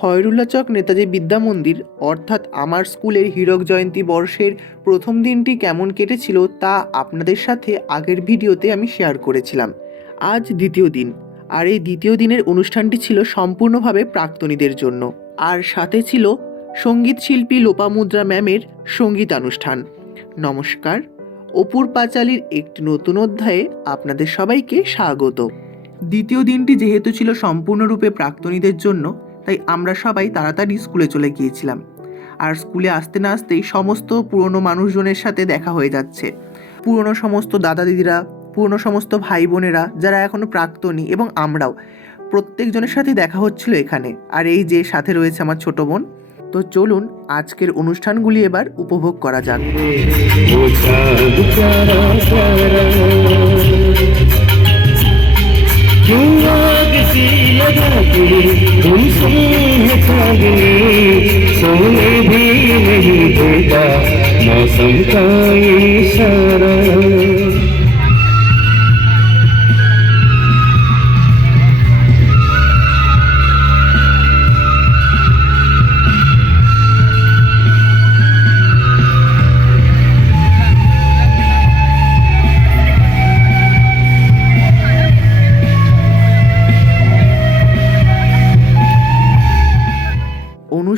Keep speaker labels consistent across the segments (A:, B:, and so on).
A: খয়রুল্লা চক নেতাজি বিদ্যা মন্দির, অর্থাৎ আমার স্কুলের হীরক জয়ন্তী বর্ষের প্রথম দিনটি কেমন কেটেছিল তা আপনাদের সাথে আগের ভিডিওতে আমি শেয়ার করেছিলাম। আজ দ্বিতীয় দিন, আর এই দ্বিতীয় দিনের অনুষ্ঠানটি ছিল সম্পূর্ণভাবে প্রাক্তনীদের জন্য। আর সাথে ছিল সংগীত শিল্পী লোপামুদ্রা ম্যামের সঙ্গীতানুষ্ঠান। নমস্কার অপুর পাঁচালীর একটি নতুন অধ্যায়ে আপনাদের সবাইকে স্বাগত। দ্বিতীয় দিনটি যেহেতু ছিল সম্পূর্ণরূপে প্রাক্তনীদের জন্য তাই আমরা সবাই তাড়াতাড়ি স্কুলে চলে গিয়েছিলাম। আর স্কুলে আসতে না আসতেই সমস্ত পুরনো মানুষজনের সাথে দেখা হয়ে যাচ্ছে। পুরনো সমস্ত দাদা দিদিরা, পুরনো সমস্ত ভাই বোনেরা, যারা এখনও প্রাক্তনী এবং আমরাও, প্রত্যেকজনের সাথেই দেখা হচ্ছিল এখানে। আর এই যে সাথে রয়েছে আমার ছোট বোন। তো চলুন আজকের অনুষ্ঠানগুলি এবার উপভোগ করা যাক।
B: You प्यारा प्यारा क्यों आग सी लगा के। तुमसे चांदनी सोने भी नहीं देता, मौसम का इशारा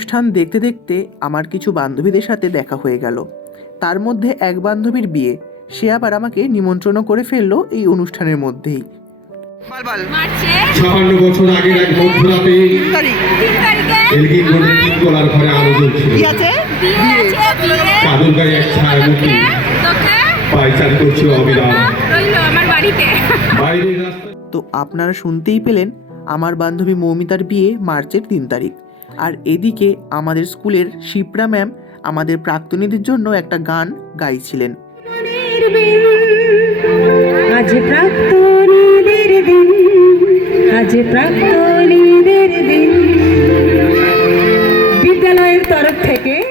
A: অনুষ্ঠান দেখতে দেখতে আমার কিছু বান্ধবীদের সাথে দেখা হয়ে গেল। তার মধ্যে এক বান্ধবীর বিয়ে। সে আবার আমাকে নিমন্ত্রণ করে ফেলল এই অনুষ্ঠানের মধ্যেই।
C: ছাপান্ন বছর আগের এক মধ্যরাতে এলগিন রোডের তিনতলার ঘরে আলো জ্বলছিল।
D: বিয়ে আছে? বিয়ে
C: চাদর গায়ে এক ছায়ামূর্তি
D: তোকে
C: পায়চারি করছিল অবিরাম
D: রইল আমার বাড়িতে।
C: বাইরের রাস্তা
A: তো আপনারা শুনতেই পেলেন আমার বান্ধবী মৌমিতার বিয়ে মার্চের তিন তারিখ। আর এদিকে আমাদের স্কুলের শিপ্রা ম্যাম আমাদের প্রাক্তনীদের জন্য একটা গান গাইছিলেন।
E: আজ প্রাক্তনীদের দিন আজ প্রাক্তনীদের দিন। বিদ্যালয়ের তরফ থেকে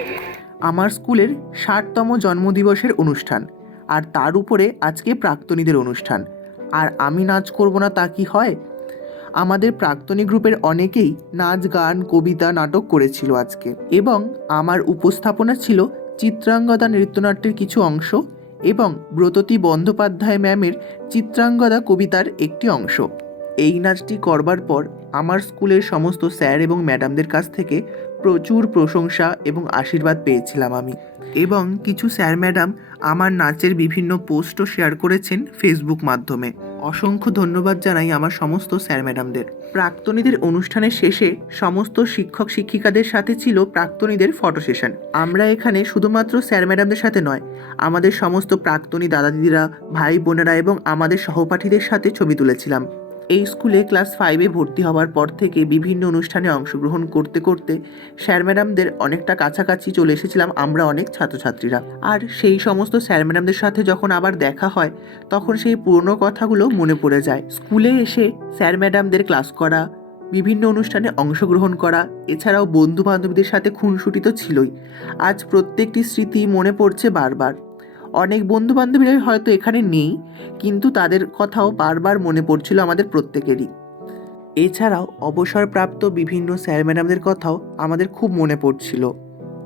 A: আমার স্কুলের ষাটতম জন্মদিবসের অনুষ্ঠান আর তার উপরে আজকে প্রাক্তনীদের অনুষ্ঠান। আর আমি নাচ করব না তা কি হয়? আমাদের প্রাক্তনী গ্রুপের অনেকেই নাচ, গান, কবিতা, নাটক করেছিল আজকে। এবং আমার উপস্থাপনা ছিল চিত্রাঙ্গদা নৃত্যনাট্যের কিছু অংশ এবং ব্রততী বন্দ্যোপাধ্যায় ম্যামের চিত্রাঙ্গদা কবিতার একটি অংশ। এই নাচটি করবার পর আমার স্কুলের সমস্ত স্যার এবং ম্যাডামদের কাছ থেকে প্রচুর প্রশংসা এবং আশীর্বাদ পেয়েছিলাম আমি। এবং কিছু স্যার ম্যাডাম আমার নাচের বিভিন্ন পোস্টও শেয়ার করেছেন ফেসবুক মাধ্যমে। অসংখ্য ধন্যবাদ জানাই আমার সমস্ত স্যার ম্যাডামদের। প্রাক্তনীদের অনুষ্ঠানের শেষে সমস্ত শিক্ষক শিক্ষিকাদের সাথে ছিল প্রাক্তনীদের ফটো সেশন। আমরা এখানে শুধুমাত্র স্যার ম্যাডামদের সাথে নয়, আমাদের সমস্ত প্রাক্তনী দাদা দিদিরা ভাই বোনেরা এবং আমাদের সহপাঠীদের সাথে ছবি তুলেছিলাম। এই স্কুলে ক্লাস ফাইভে ভর্তি হওয়ার পর থেকে বিভিন্ন অনুষ্ঠানে অংশগ্রহণ করতে করতে স্যার ম্যাডামদের অনেকটা কাছাকাছি চলে এসেছিলাম আমরা অনেক ছাত্রছাত্রীরা। আর সেই সমস্ত স্যার ম্যাডামদের সাথে যখন আবার দেখা হয়, তখন সেই পুরনো কথাগুলো মনে পড়ে যায়। স্কুলে এসে স্যার ম্যাডামদের ক্লাস করা, বিভিন্ন অনুষ্ঠানে অংশগ্রহণ করা, এছাড়াও বন্ধু বান্ধবীদের সাথে খুনসুটি তো ছিলই। আজ প্রত্যেকটি স্মৃতি মনে পড়ছে বারবার। অনেক বন্ধু বান্ধবীরা হয়তো এখানে নেই, কিন্তু তাদের কথাও বারবার মনে পড়ছিল আমাদের প্রত্যেকেরই। এছাড়াও অবসরপ্রাপ্ত বিভিন্ন স্যার ম্যাডামদের কথাও আমাদের খুব মনে পড়ছিল।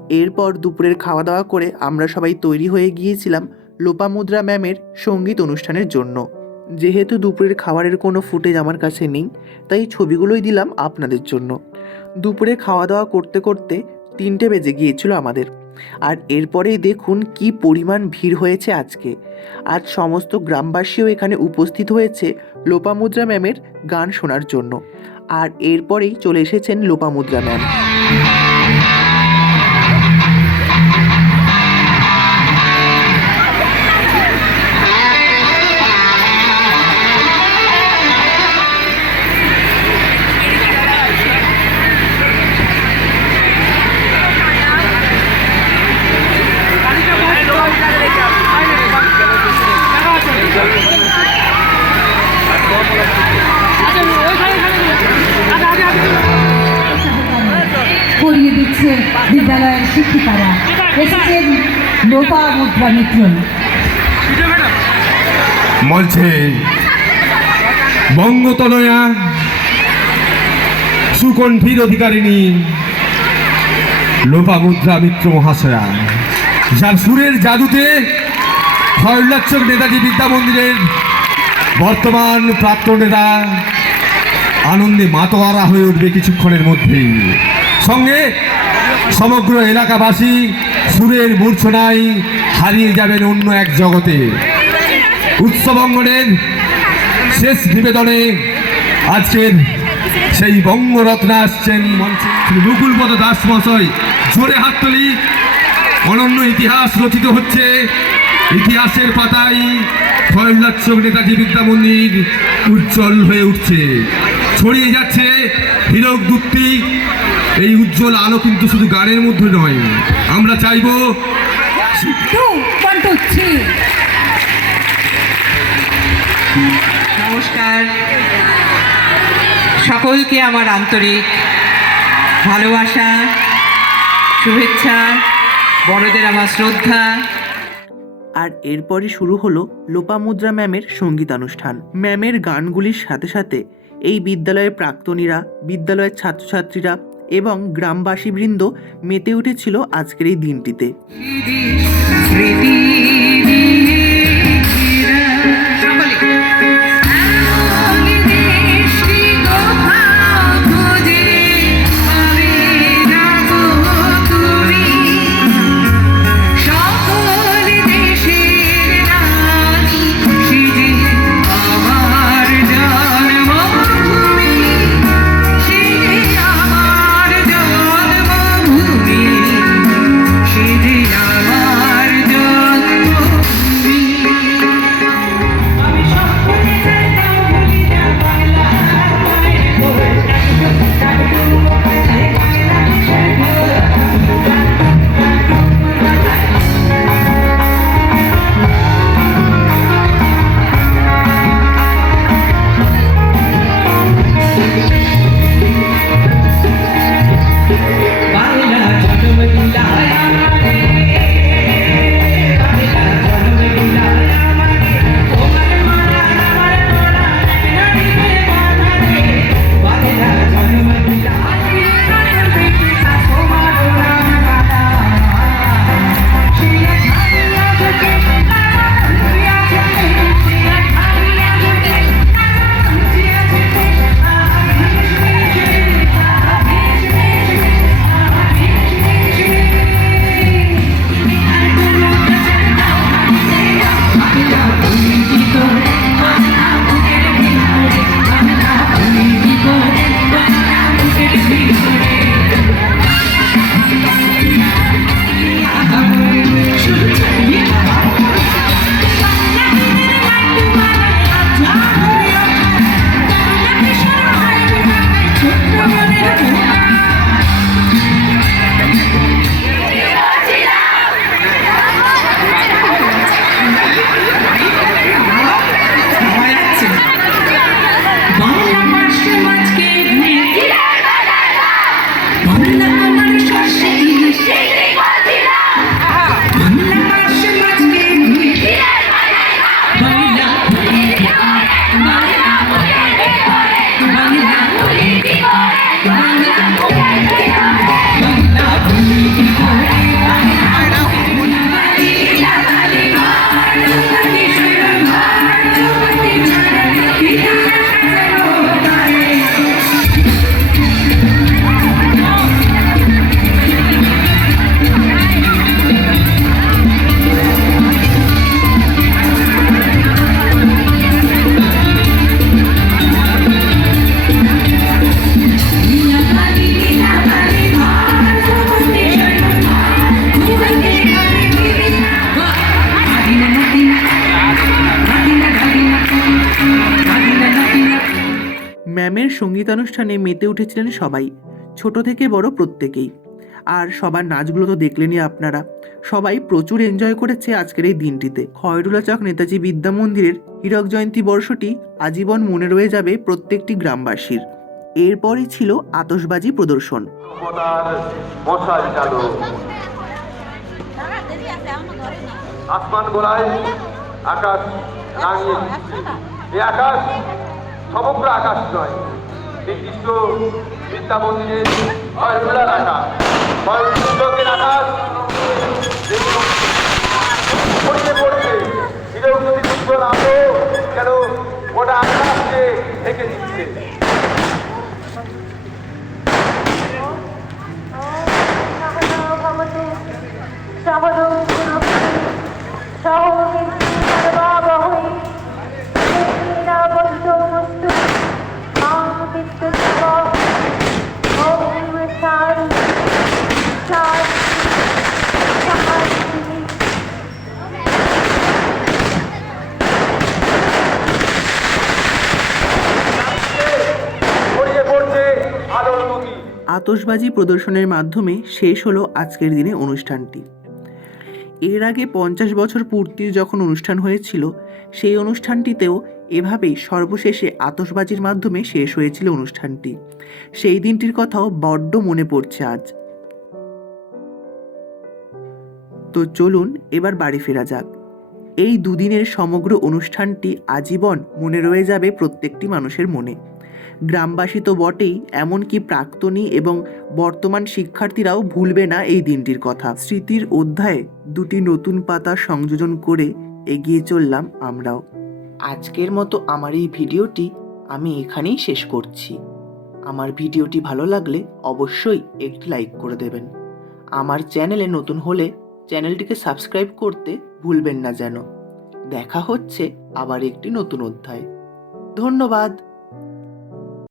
A: এরপর দুপুরের খাওয়া দাওয়া করে আমরা সবাই তৈরি হয়ে গিয়েছিলাম লোপামুদ্রা ম্যামের সংগীত অনুষ্ঠানের জন্য। যেহেতু দুপুরের খাবারের কোনো ফুটেজ আমার কাছে নেই, তাই ছবিগুলোই দিলাম আপনাদের জন্য। দুপুরে খাওয়া দাওয়া করতে করতে তিনটে বেজে গিয়েছিল আমাদের। আর এরপরেই দেখুন কি পরিমাণ ভিড় হয়েছে আজকে। আজ সমস্ত গ্রামবাসীও এখানে উপস্থিত হয়েছে লোপামুদ্রা ম্যামের গান শোনার জন্য। আর এরপরেই চলে এসেছেন লোপামুদ্রা ম্যাম।
E: দিচ্ছে বিদ্যালয়ের শিক্ষিকারা এসেছেন লোপা মুদ্রা মিত্র
F: বলছে বঙ্গতনয়া সুকণ্ঠীর অধিকারিণী লোপামুদ্রা মিত্র মহাশয়া। যার সুরের জাদুতে খয়লাচ্ছক নেতাজি বিদ্যা মন্দিরের বর্তমান প্রাপ্ত নেতা আনন্দে মাতোয়ারা হয়ে উঠবে কিছুক্ষণের মধ্যেই। সঙ্গে সমগ্র এলাকাবাসী সুরের মূর্ছনায় হারিয়ে যাবেন অন্য এক জগতে। উৎসব অঙ্গনের শেষ নিবেদনে আজকের সেই বঙ্গরত্ন আসছেন মঞ্চে মুকুলপদ দাস মহাশয় জোরে হাততালি অনন্য ইতিহাস রচিত হচ্ছে। ইতিহাসের পাতায় খয়লাচ্ছক নেতাজি বিদ্যা মন্দির উজ্জ্বল হয়ে উঠছে। ছড়িয়ে যাচ্ছে হীরক দুত্তি এই উজ্জ্বল আলো কিন্তু শুধু গানের মধ্যে নয়। আমরা চাইব
G: নমস্কার। সকলকে আমার আন্তরিক ভালোবাসা শুভেচ্ছা বড়দের আমার শ্রদ্ধা।
E: আর এরপরই শুরু হলো লোপামুদ্রা ম্যামের সঙ্গীতানুষ্ঠান। ম্যামের গানগুলির সাথে সাথে এই বিদ্যালয়ের প্রাক্তনীরা বিদ্যালয়ের ছাত্রছাত্রীরা এবং গ্রামবাসীবৃন্দ মেতে উঠেছিল আজকের এই দিনটিতে। সঙ্গীতানুষ্ঠানে মেতে উঠেছিলেন সবাই, ছোট থেকে বড় প্রত্যেকেই। আর সবার নাচগুলো তো দেখলেনই আপনারা। সবাই প্রচুর এনজয় করেছে আজকের এই দিনটিতে। খয়রুলা চক নেতাজি বিদ্যা মন্দিরের হীরক জয়ন্তী বর্ষটি আজীবন মনে রয়ে যাবে প্রত্যেকটি গ্রামবাসীর। এরপরই ছিল আতসবাজি প্রদর্শন।
H: আসমান আকাশ সমগ্র আকাশ নয় নির্দিষ্ট
I: বিদ্যা মন্দিরে হয় উল্লার আকাশ হয় সূর্যকের আকাশ পড়ছে হিরেও যদি উজ্জ্বল আলো যেন গোটা আকাশকে ঢেকে দিচ্ছে পড়ছে
A: আতশবাজি প্রদর্শনের মাধ্যমে শেষ হলো আজকের দিনে অনুষ্ঠানটি। এর আগে পঞ্চাশ বছর পূর্তির যখন অনুষ্ঠান হয়েছিল, সেই অনুষ্ঠানটিতেও এভাবেই সর্বশেষে আতশবাজির মাধ্যমে শেষ হয়েছিল অনুষ্ঠানটি। সেই দিনটির কথাও বড্ড মনে পড়ছে আজ। তো চলুন এবার বাড়ি ফেরা যাক। এই দুদিনের সমগ্র অনুষ্ঠানটি আজীবন মনে রয়ে যাবে প্রত্যেকটি মানুষের মনে। গ্রামবাসী তো বটেই, এমনকি প্রাক্তনী এবং বর্তমান শিক্ষার্থীরাও ভুলবে না এই দিনটির কথা। স্মৃতির অধ্যায়ে দুটি নতুন পাতা সংযোজন করে এগিয়ে চললাম আমরাও। আজকের মতো আমার এই ভিডিওটি আমি এখানেই শেষ করছি। আমার ভিডিওটি ভালো লাগলে অবশ্যই একটি লাইক করে দেবেন। আমার চ্যানেলে নতুন হলে চ্যানেলটিকে সাবস্ক্রাইব করতে ভুলবেন না যেন। দেখা হচ্ছে আবার একটি নতুন অধ্যায়। ধন্যবাদ।